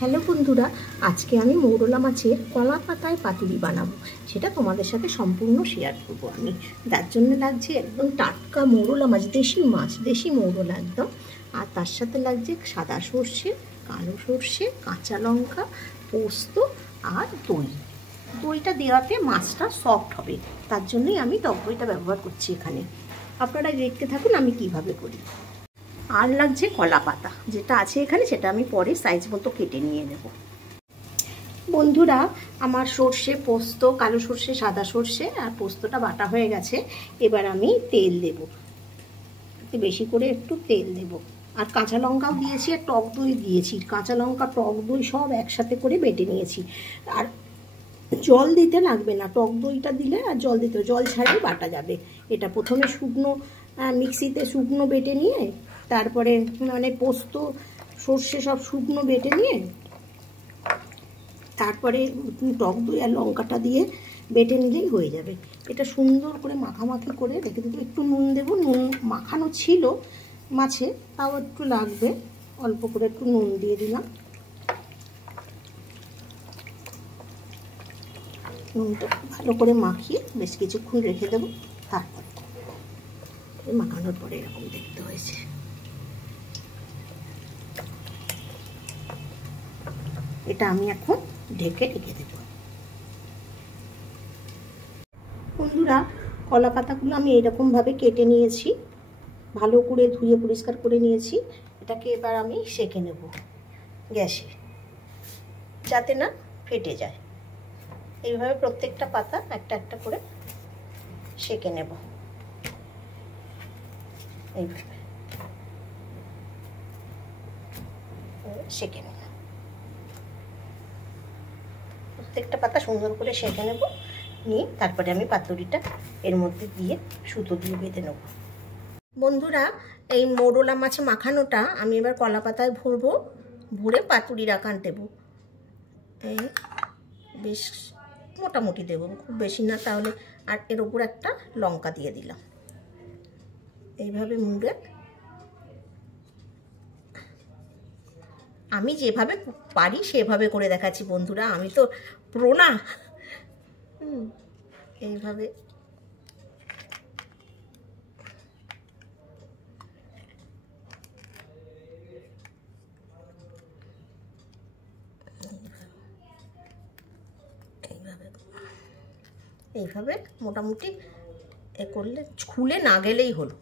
Hello বন্ধুরা, আজকে আমি মৌরলা মাছের কলা পাতায় পাতুরি বানাবো। সেটা তোমাদের সাথে সম্পূর্ণ শেয়ার করবো আমি। তার জন্য লাগছে একদম টাটকা মৌরলা মাছ, দেশি মৌরলা একদম। আর তার সাথে লাগছে সাদা সর্ষে, কালো সর্ষে, কাঁচা লঙ্কা, পোস্ত আর দই। দইটা দেওয়াতে মাছটা সফট হবে, তার জন্যই আমি টক দইটা ব্যবহার করছি এখানে। আপনারা দেখতে থাকুন আমি কিভাবে করি। আর লাগছে কলা পাতা, যেটা আছে এখানে সেটা আমি পরে সাইজ মতো কেটে নিয়ে নেব। বন্ধুরা, আমার সর্ষে, পোস্ত, কালো সর্ষে, সাদা সর্ষে আর পোস্তটা বাটা হয়ে গেছে। এবার আমি তেল দেব, বেশি করে একটু তেল দেব। আর কাঁচা লঙ্কাও দিয়েছি আর টক দই দিয়েছি। কাঁচা লঙ্কা, টক দই সব একসাথে করে বেটে নিয়েছি। আর জল দিতে লাগবে না, টক দইটা দিলে আর জল দিতে, জল ছাড়াই বাটা যাবে। এটা প্রথমে শুকনো মিক্সিতে শুকনো বেটে নিয়ে, তারপরে মানে পোস্ত, সর্ষে সব শুকনো বেটে নিয়ে, তারপরে টক দই আর লঙ্কাটা দিয়ে বেটে নিলেই হয়ে যাবে। এটা সুন্দর করে মাখামাখি করে রেখে দেবো। একটু নুন দেবো, নুন মাখানো ছিল মাছে, তাও একটু লাগবে, অল্প করে একটু নুন দিয়ে দিলাম। নুনটা ভালো করে মাখিয়ে বেশ কিছুক্ষণ রেখে দেবো। তারপর মাখানোর পরে এরকম দেখতে হয়েছে। এটা আমি এখন ঢেকে রেখে দেব। বন্ধুরা, কলা পাতাগুলো আমি এইরকমভাবে কেটে নিয়েছি, ভালো করে ধুয়ে পরিষ্কার করে নিয়েছি। এটাকে এবার আমি সেঁকে নেব গ্যাসে, যাতে না ফেটে যায়। এইভাবে প্রত্যেকটা পাতা একটা একটা করে সেঁকে নেব। এইভাবে সেঁকে নেব, প্রত্যেকটা পাতা সুন্দর করে সেঁকে নেব। নিয়ে তারপরে আমি পাতুরিটা এর মধ্যে দিয়ে সুতো দিয়ে বেঁধে নেব। বন্ধুরা, এই মৌরলা মাছে মাখানোটা আমি এবার কলা পাতায় ভরবো, ভরে পাতুরির আকার দেবো। এই বেশ মোটামুটি দেবো, খুব বেশি না, তাহলে। আর এর ওপর একটা লঙ্কা দিয়ে দিলাম। এইভাবে মুড়ে আমি যেভাবে পারি সেভাবে করে দেখাচ্ছি বন্ধুরা, আমি তো প্রো না। এইভাবে এইভাবে মোটামুটি এ করলে খুলে না গেলেই হলো।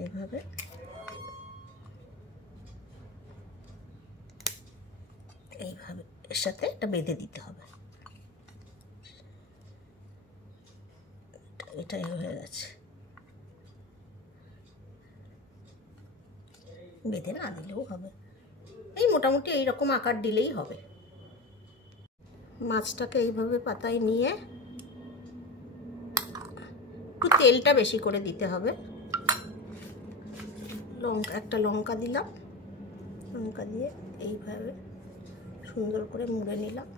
এইভাবে এইভাবে এর সাথে এটা বেঁধে দিতে হবে। এটাই হয়ে গেছে। বেঁধে না দিলেও হবে, এই মোটামুটি এইরকম আকার দিলেই হবে। মাছটাকে এইভাবে পাতায় নিয়ে একটু তেলটা বেশি করে দিতে হবে। একটা লঙ্কা দিলাম, লঙ্কা দিয়ে এইভাবে সুন্দর করে মুড়ে নিলাম।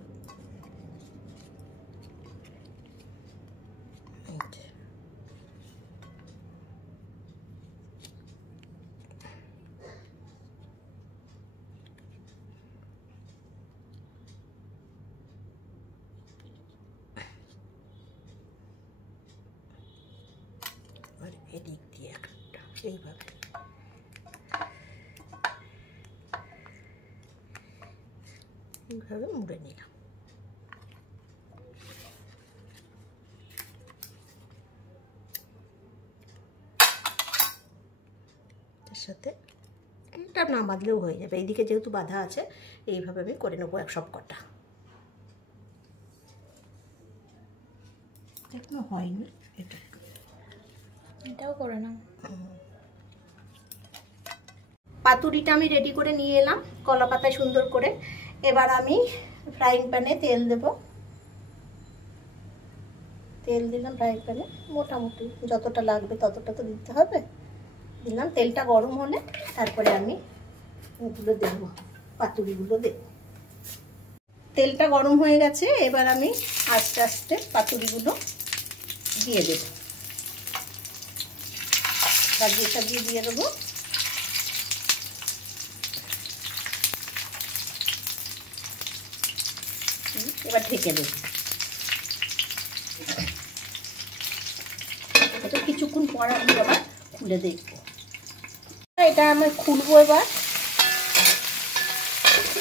আর এদিক দিয়ে একটা এইভাবে এইভাবে মুড়ে নিলাম। তার সাথে এটা না বাঁধলেও হয়ে যাবে, এইদিকে যেহেতু বাঁধা আছে এইভাবে আমি করে নেবো এক সব কটা। এখনো হয়নি, এটাও করে নাও। পাতুরিটা আমি রেডি করে নিয়ে এলাম কলা পাতায় সুন্দর করে। এবার আমি ফ্রাইং প্যানে তেল দেব। তেল দিলাম ফ্রাইং প্যানে, মোটামুটি যতটা লাগবে ততটা তো দিতে হবে। দিলাম, তেলটা গরম হলে তারপরে আমি ওগুলো দেব, পাতুরিগুলো দেব। তেলটা গরম হয়ে গেছে, এবার আমি আস্তে আস্তে পাতুরিগুলো দিয়ে দেব, সাজিয়ে সাজিয়ে দিয়ে দেবো। এবার ঢেকে দেব। এটা কিছুক্ষণ পর আমি আবার খুলে দেখব। এটা আমি খুলবো এবার।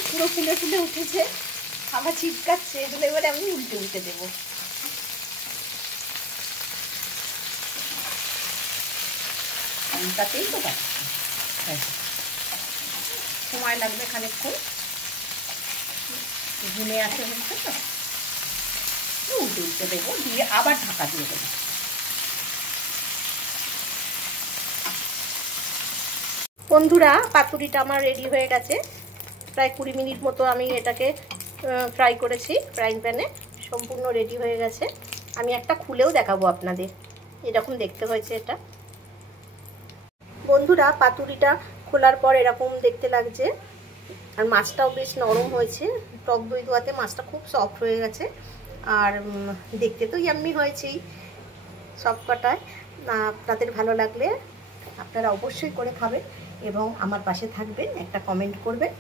পুরো ফুলে ফুলে উঠেছে, আবার ছিটকাচ্ছে, এগুলো এবারে আমি উল্টে উল্টে দেবো। উল্টাতেই তো সময় লাগবে খানিকক্ষণ, ঘুমে আসে হচ্ছে তো, উল্টে উল্টে দেবো, দিয়ে আবার ঢাকা দিয়ে দেবো। বন্ধুরা, পাতুরিটা আমার রেডি হয়ে গেছে। প্রায় 20 মিনিট মতো আমি এটাকে ফ্রাই করেছি ফ্রাইং প্যানে, সম্পূর্ণ রেডি হয়ে গেছে। আমি একটা খুলেও দেখাবো আপনাদের, এরকম দেখতে হয়েছে এটা। বন্ধুরা, পাতুরিটা খোলার পর এরকম দেখতে লাগছে, আর মাছটাও বেশ নরম হয়েছে। টক দই দোয়াতে মাছটা খুব সফট হয়ে গেছে, আর দেখতে তো ইয়াম্মি হয়েছেই সব কটায়। আপনাদের ভালো লাগলে আপনারা অবশ্যই করে খাবেন এবং আমার পাশে থাকবেন, একটা কমেন্ট করবেন।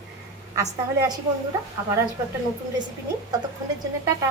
আজ তাহলে আসি বন্ধুরা, আবার আসবো একটা নতুন রেসিপি নিয়ে। ততক্ষণের জন্য টাটা।